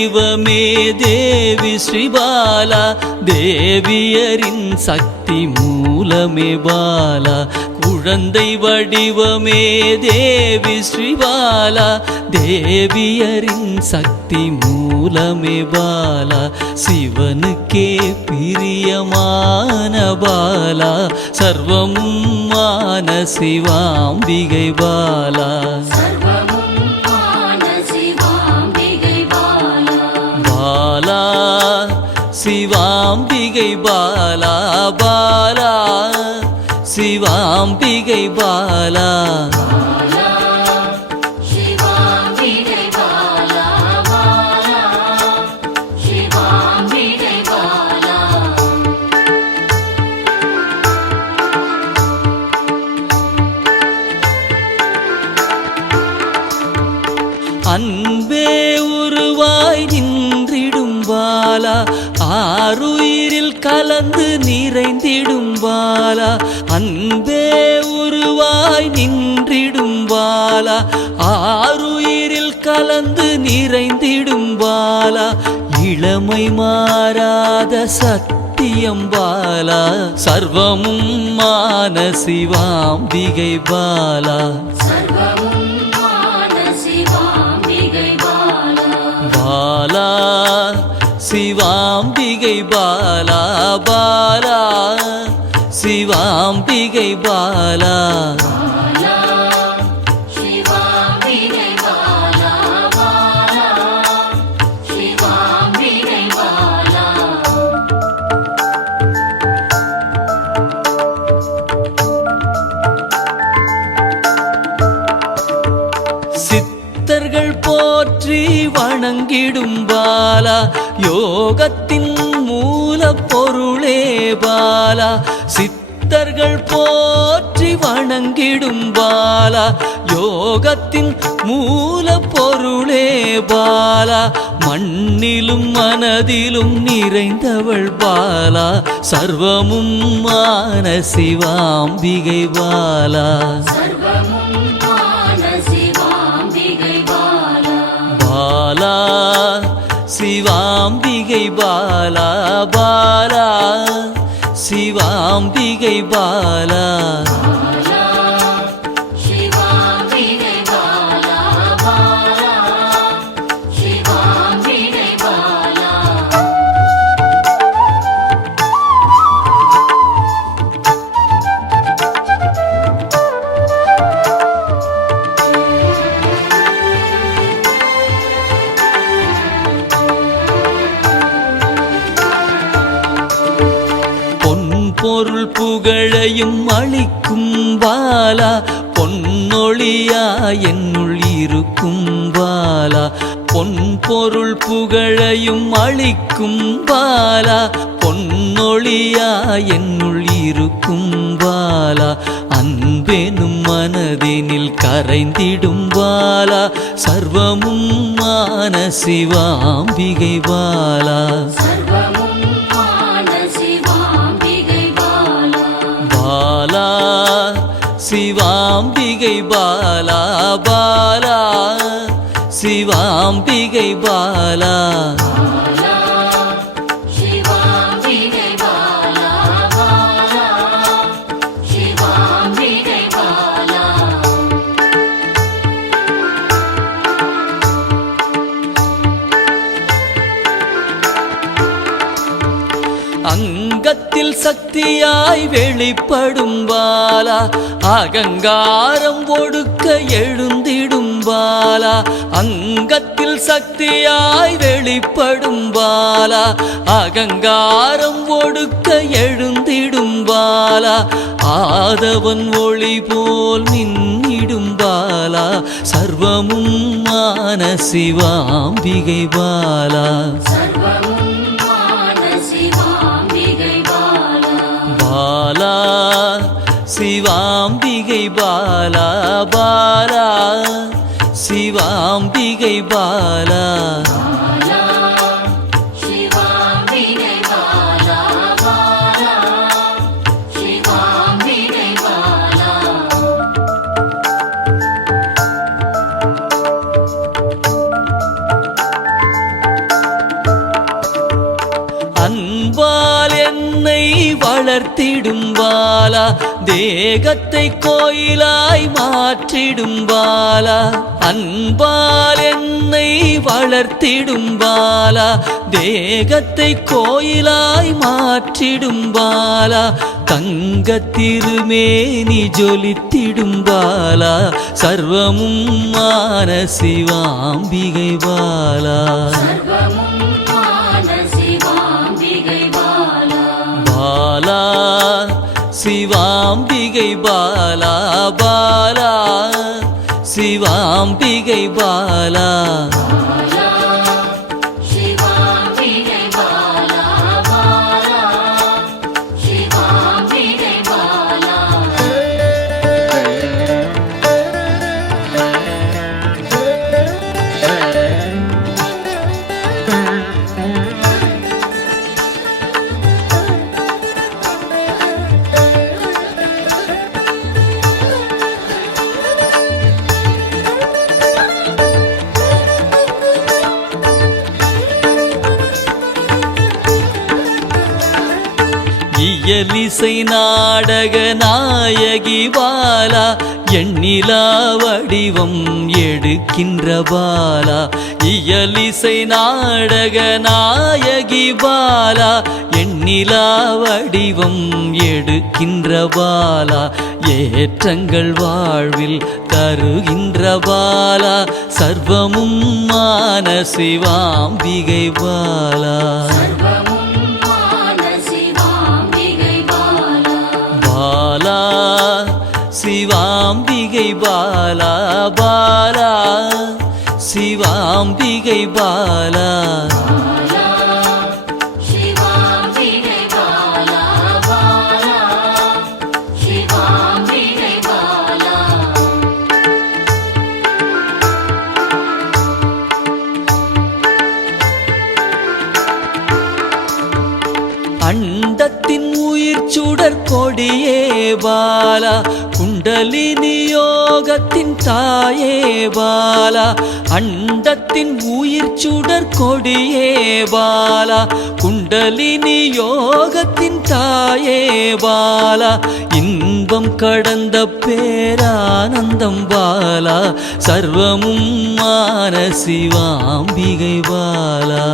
வடிவமே தேவி ஸ்ரீபாலா, தேவியரின் சக்தி மூலமே பாலா. குழந்தை வடிவமே தேவி ஸ்ரீபாலா, தேவியரின் சக்தி மூலமே பாலா. சிவனுக்கே பிரியமான பாலா, சர்வமும் மான சிவாம்பிகை பாலா. பாலா சிவாம்பிகை பாலா, பாலா சிவாம்பிகை பாலா. அன்பே உருவாய் நின்றிடும் பாலா, ஆருயிரில் கலந்து நிறைந்திடும் பாலா. அன்பே உருவாய் நின்றிடும் பாலா, ஆருயிரில் கலந்து நிறைந்திடும் பாலா. இளமை மாறாத சத்தியம் பாலா, சர்வமும் மான சிவாம்பிகை பாலா. பாலா சிவாம்பிகை பாலா, பாலா சிவாம்பிகை பாலா. சித்தர்கள் போற்றி வணங்கிடும் பாலா, யோகத்தின் மூல பொருளே பாலா. சித்தர்கள் போற்றி வணங்கிடும் பாலா, யோகத்தின் மூல பொருளே பாலா. மண்ணிலும் மனதிலும் நிறைந்தவள் பாலா, சர்வமும் மான சிவாம்பிகை பாலா. பாலா சிவாம்பிகை பாலா, பாலா சிவாம்பிகை பாலா. பொருள் புகழையும் அளிக்கும் பாலா, பொன்னொழியா என்னுள் இருக்கும் பாலா. பொன் பொருள் புகழையும் அளிக்கும் பாலா, பொன்னொழியா என்னுள் இருக்கும் பாலா. அன்பெனும் மனதினில் கரைந்திடும் பாலா, சர்வமும் மான சிவாம்பிகை பாலா. பாலா சிவாம்பிகை பாலா, பாலா சிவாம்பிகை பாலா. அங்கத்தில் சக்தியாய் வெளிப்படும் பாலா, அகங்காரம் ஒடுக்க எழுந்திடும் பாலா. அங்கத்தில் சக்தியாய் வெளிப்படும் பாலா, அகங்காரம் ஒடுக்க எழுந்திடும் பாலா. ஆதவன் ஒளி போல் மின்னிடும் பாலா, சர்வமும் மான சிவாம்பிகை பாலா. பாலா சிவாம்பிகை பாலா, பாலா சிவாம்பிகை பாலா. வளர்த்திடும் பாலா தேகத்தை கோயிலாய் மாற்றிடும் பாலா அன்பால் என்னை வளர்த்திடும் பாலா தேகத்தை கோயிலாய் மாற்றிடும் பாலா தங்க திருமேனி ஜொலித்திடும் பாலா சர்வமும் மான சிவாம்பிகை பாலா பாலா சிவாம்பிகை பாலா பாலா சிவாம்பிகை பாலா இயலிசை நாடக நாயகி பாலா எண்ணிலா வடிவம் எடுக்கின்ற பாலா இயலிசை நாடக நாயகி பாலா எண்ணிலா வடிவம் எடுக்கின்ற பாலா ஏற்றங்கள் வாழ்வில் தருகின்ற பாலா சர்வமும் மான சிவாம்பிகை பாலா பாலா சிவாம்பிகை பாலா பாலா சிவாம்பிகை பாலா அண்டத்தின் உயிர் சுடர் கொடியே பாலா குண்டலினி யோகத்தின் தாயே பாலா அண்டத்தின் உயிர் சுடர் கொடியே பாலா குண்டலினி யோகத்தின் தாயே பாலா இன்பம் கடந்த பேரானந்தம் பாலா சர்வமும் மான சிவாம்பிகை பாலா